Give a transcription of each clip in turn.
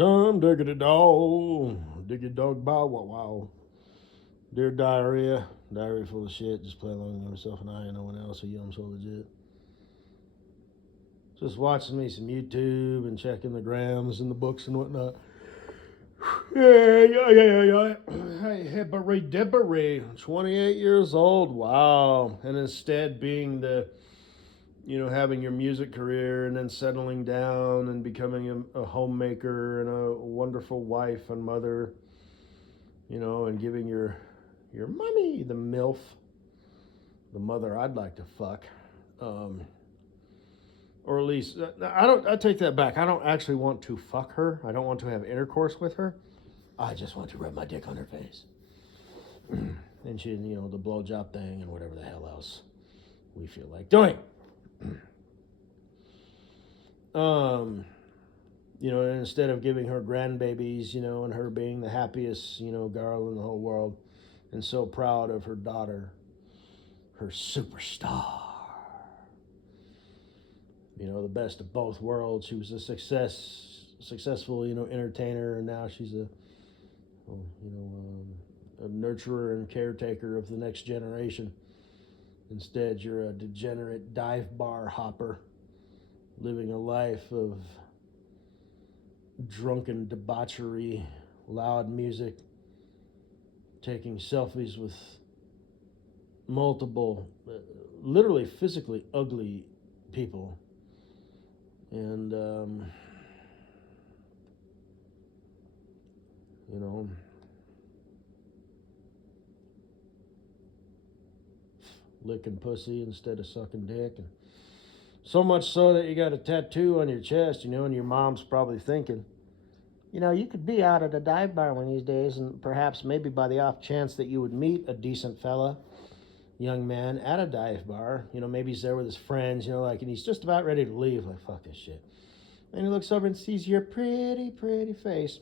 Dumb diggity dog. Diggy dog bow wow wow. Dear diarrhea. Diarrhea full of shit. Just play along with myself and I and no one else. So you, I'm so legit. Just watching me some YouTube and checking the grams and the books and whatnot. Yeah. Hey, Hibbery Dibbery. 28 years old. Wow. And instead being having your music career and then settling down and becoming a homemaker and a wonderful wife and mother, and giving your mommy, the MILF, the mother I'd like to fuck. Or at least, I take that back. I don't actually want to fuck her. I don't want to have intercourse with her. I just want to rub my dick on her face. And she, the blowjob thing and whatever the hell else we feel like doing. And instead of giving her grandbabies, and her being the happiest, girl in the whole world, and so proud of her daughter, her superstar. The best of both worlds. She was a successful, entertainer, and now she's a nurturer and caretaker of the next generation. Instead, you're a degenerate dive bar hopper, living a life of drunken debauchery, loud music, taking selfies with multiple, literally physically ugly people. And, licking pussy instead of sucking dick. And so much so that you got a tattoo on your chest, and your mom's probably thinking, you could be out at a dive bar one of these days, and perhaps maybe by the off chance that you would meet a decent fella, young man, at a dive bar. Maybe he's there with his friends, and he's just about ready to leave, like, fuck this shit. And he looks over and sees your pretty, pretty face.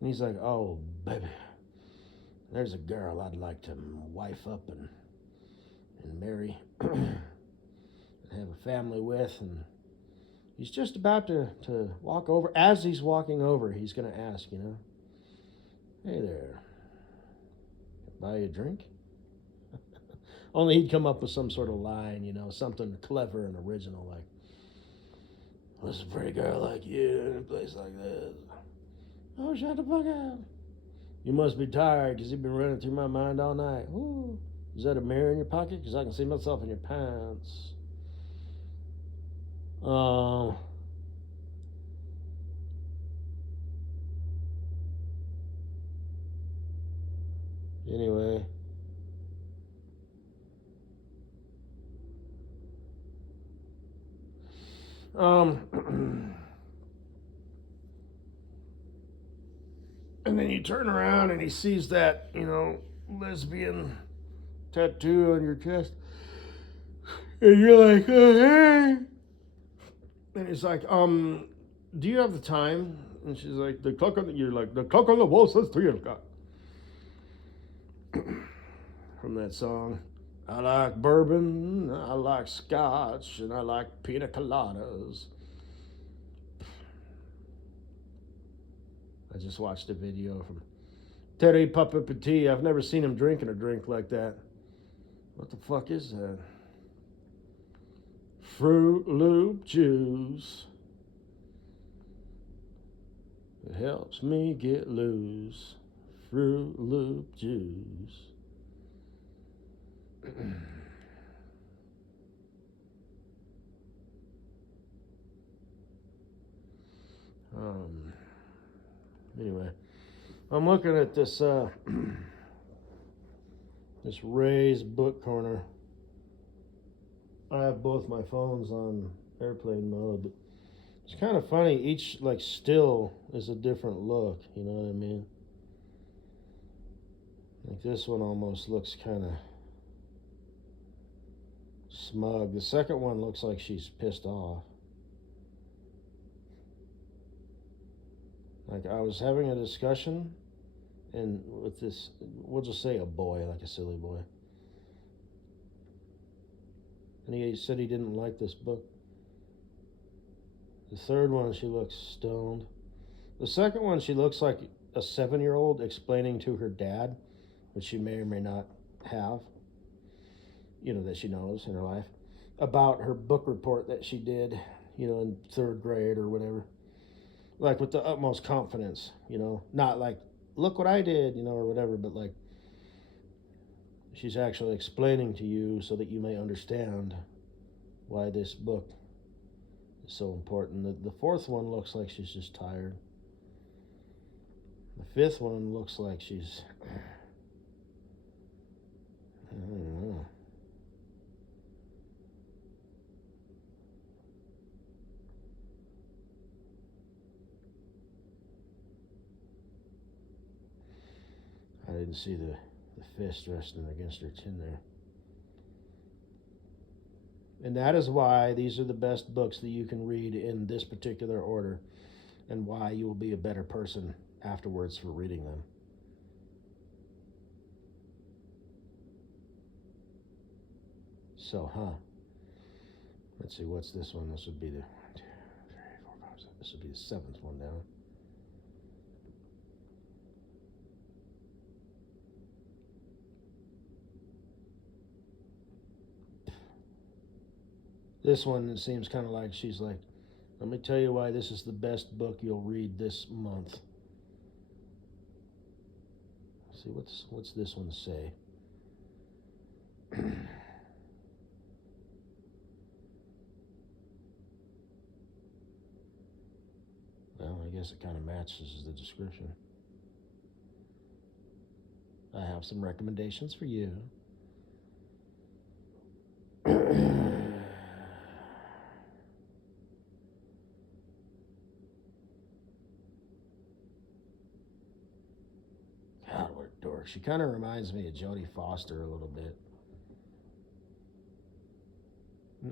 And he's like, oh, baby, there's a girl I'd like to wife up and marry and have a family with. And he's just about to walk over. As he's walking over, he's going to ask, hey there, can I buy you a drink? Only he'd come up with some sort of line, something clever and original, like, what's a pretty girl like you in a place like this? Oh, shut the fuck up. You must be tired because you've been running through my mind all night. Ooh. Is that a mirror in your pocket? Because I can see myself in your pants. Anyway. And then you turn around and he sees that, lesbian tattoo on your chest. And you're like, oh, hey. And he's like, do you have the time? And she's like, the clock on the wall says 3 o'clock. From that song. I like bourbon, I like scotch, and I like pina coladas. I just watched a video from Terry Papa Petit. I've never seen him drinking a drink like that. What the fuck is that? Fruit Loop juice. It helps me get loose. Fruit Loop juice. Anyway, I'm looking at this this raised book corner. I have both my phones on airplane mode, but it's kind of funny. Each still is a different look. You know what I mean? Like this one almost looks kind of smug. The second one looks like she's pissed off. Like I was having a discussion, and with this, we'll just say a boy, like a silly boy. And he said he didn't like this book. The third one, she looks stoned. The second one, she looks like a 7-year-old explaining to her dad, which she may or may not have, that she knows in her life, about her book report that she did, in third grade or whatever. Like with the utmost confidence, not like, look what I did, or whatever, but like she's actually explaining to you so that you may understand why this book is so important. The fourth one looks like she's just tired. The fifth one looks like she's, I don't know. I didn't see the fist resting against her chin there. And that is why these are the best books that you can read in this particular order, and why you will be a better person afterwards for reading them. So, let's see, what's this one? This would be the 1, 2, 3, 4, 5, 6. This would be the seventh one down. This one seems kind of like she's like, let me tell you why this is the best book you'll read this month. Let's see, what's this one say? Well, I guess it kind of matches the description. I have some recommendations for you. God, what a dork. She kind of reminds me of Jodie Foster a little bit.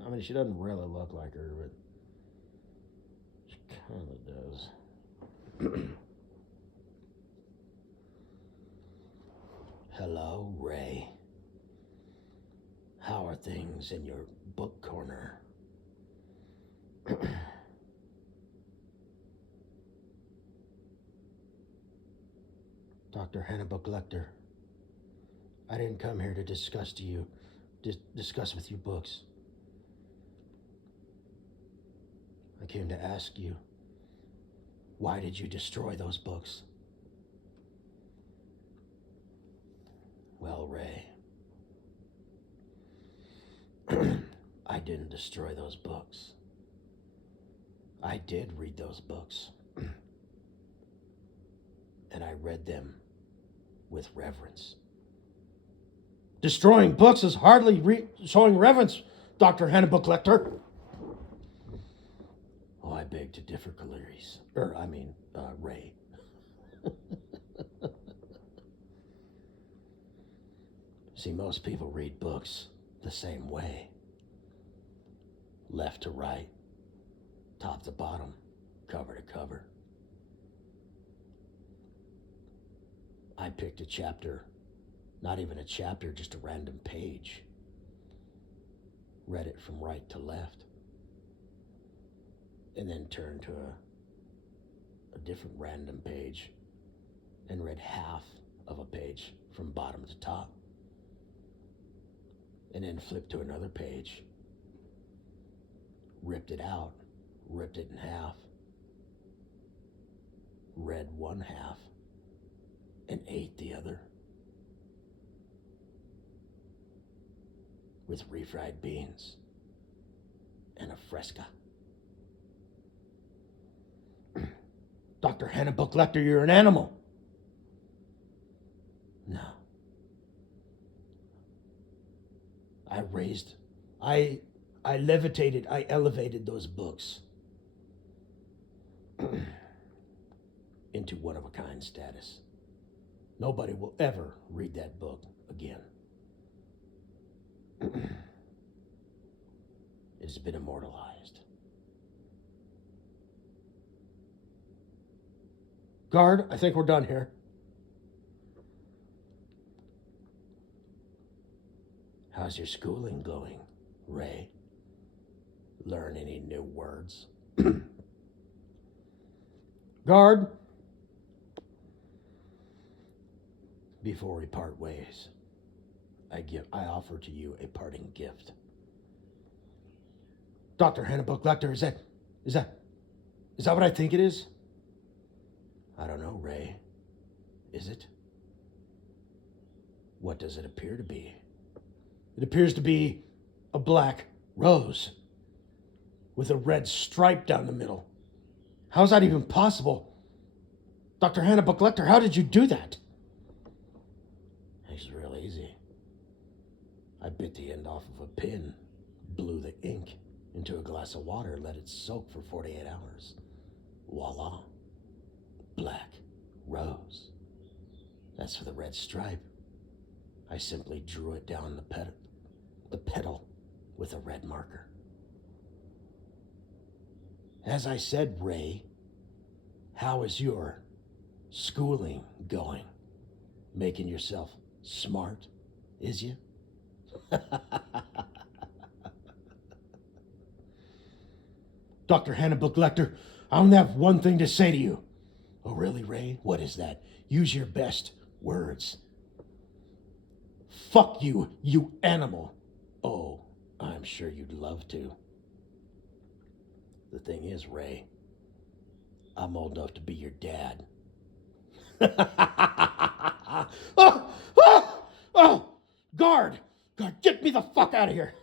I mean, she doesn't really look like her, but she kind of does. Hello, Ray. How are things in your book corner? Dr. Hannah Book Lecter, I didn't come here to discuss with you books. I came to ask you, why did you destroy those books? Well, Ray, I didn't destroy those books. I did read those books. And I read them with reverence. Destroying books is hardly showing reverence, Dr. Hannah Book Lecter. Oh, I beg to differ, Clarice. Ray. See, most people read books the same way. Left to right, top to bottom, cover to cover. I picked a chapter, not even a chapter, just a random page. Read it from right to left. And then turned to a different random page and read half of a page from bottom to top. And then flipped to another page, ripped it out, ripped it in half, read one half, and ate the other with refried beans and a fresca. Dr. Hannah Book Lecter, you're an animal. No. I levitated, I elevated those books into one-of-a-kind status. Nobody will ever read that book again. It has been immortalized. Guard, I think we're done here. How's your schooling going, Ray? Learn any new words? Guard, Before we part ways, I offer to you a parting gift. Dr. Hannibal Lecter, is that what I think it is? I don't know, Ray. Is it? What does it appear to be? It appears to be a black rose with a red stripe down the middle. How is that even possible? Dr. Hannibal Lecter, how did you do that? It's real easy. I bit the end off of a pin, blew the ink into a glass of water, let it soak for 48 hours. Voila. Black rose. As for the red stripe, I simply drew it down the petal with a red marker. As I said, Ray, how is your schooling going? Making yourself smart, is you? Dr. Hannibal Lecter, I only have one thing to say to you. Oh, really, Ray? What is that? Use your best words. Fuck you, you animal. Oh, I'm sure you'd love to. The thing is, Ray, I'm old enough to be your dad. Oh, oh, oh, guard, get me the fuck out of here.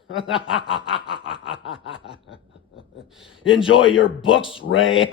Enjoy your books, Ray.